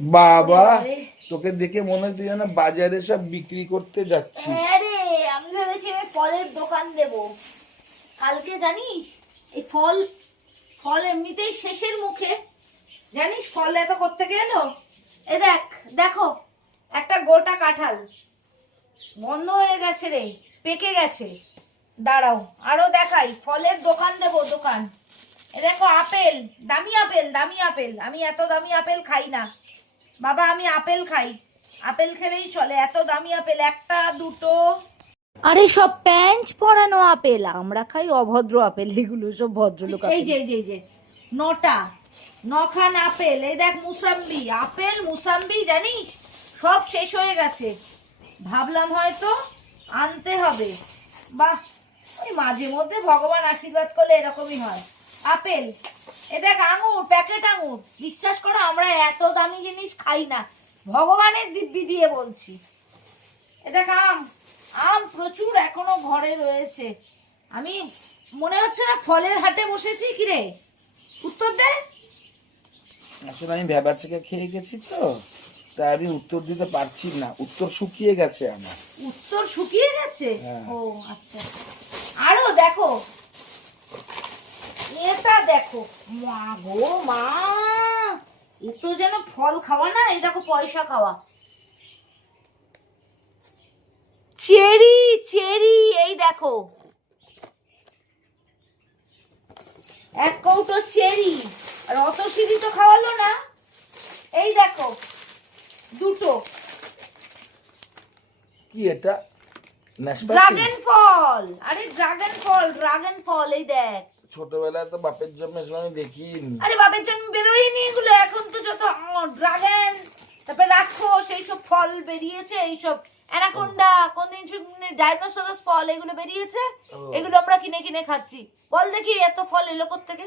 বাবা, তোকে দেখে মনে হচ্ছে যেন বাজারে সব বিক্রি করতে যাচ্ছিস। আরে আমি ভেবেছি আমি ফলের দোকান দেব কালকে। জানিস এই ফল ফল এমনিতেই শেষের মুখে, জানিস ফল এত করতে গেল। এ দেখ, দেখো একটা গোটা কাঁঠাল বন্ধ হয়ে গেছে রে, পেকে গেছে। দাঁড়াও আরো দেখাই, ফলের দোকান দেব দোকান। এ দেখো আপেল, দামি আপেল, দামি আপেল। আমি এত দামি আপেল খাই না বাবা, আমি আপেল খাই, আপেল খেলেই চলে। এত দামি আপেল, একটা দুটো, আরে সব প্যাঞ্চ পরানো আপেল। আমরা খাই অভদ্র আপেল, এগুলো সব ভদ্রলোক। এই যে এই যে নখান আপেল। এই দেখ মুসাম্বি, আপেল মুসাম্বি জানিস সব শেষ হয়ে গেছে। ভাবলাম হয়তো আনতে হবে। বাহ, ওই মাঝে মধ্যে ভগবান আশীর্বাদ করলে এরকমই হয়। আপেল, এ দেখ আঙুর, প্যাকেট আঙুর। বিশ্বাস করো আমরা এত দামি জিনিস খাই না, ভগবানের দিব্যি দিয়ে বলছি। এ দেখ আম, আম প্রচুর এখনো ঘরে রয়েছে। আমি মনে হচ্ছে না ফলের হাটে বসেছি। কিরে উত্তর দে। আসলে আমি ভেবাচিকা খেয়ে গেছি তো, তাই আমি উত্তর দিতে পারছি না। উত্তর শুকিয়ে গেছে আমার। উত্তর শুকিয়ে গেছে? হ্যাঁ। ও আচ্ছা। আরো দেখো, এটা দেখো, মা গো মা, এ তো যেন ফল খাওয়া না, এই দেখো পয়সা খাওয়া। চেরি, চেরি, এই দেখো এক কৌটো চেরি। আর অত সিঁড়ি তো খাওয়ালো না। এই দেখো দুটো কি এটা? নাশপাতি? ড্রাগন ফল। আরে ড্রাগন ফল, ড্রাগন ফল। এই দেখ, ছোটবেলায় তো বাপের জন্য আমি দেখিনি। আরে বাপের জন্য বেরোয়নি এগুলো, এখন তো যত ড্রাগন, তারপরে রাক্ষস, এইসব ফল বেরিয়েছে। এইসব অ্যানাকোন্ডা, কোনদিন ডাইনোসরাস ফল, এগুলো বেরিয়েছে। এগুলো আমরা কিনে কিনে খাচ্ছি। বল দেখি এত ফল এলো কোত্থেকে?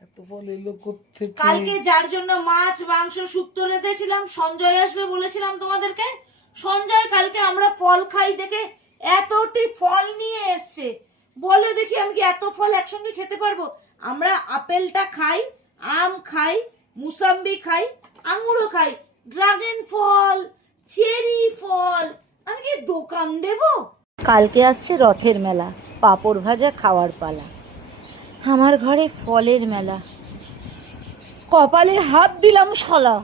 এত ফল এলো কোত্থেকে? কালকে যার জন্য মাছ মাংস শুক্তো রেঁধেছিলাম, সঞ্জয় আসবে বলেছিলাম তোমাদেরকে। সঞ্জয় কালকে আমরা ফল খাই দেখে এতটি ফল নিয়ে এসছে। বলে দেখি আমি কি এত ফল একসঙ্গে খেতে পারবো? আমরা আপেলটা খাই, আম খাই, মুসাম্বি খাই, আঙুরও খাই, ড্রাগন ফল, চেরি ফল। আমি কি দোকান দেব? কালকে আসছে রথের মেলা, পাঁপড় ভাজা খাওয়ার পালা। আমার ঘরে ফলের মেলা, কপালে হাত দিলাম শালা।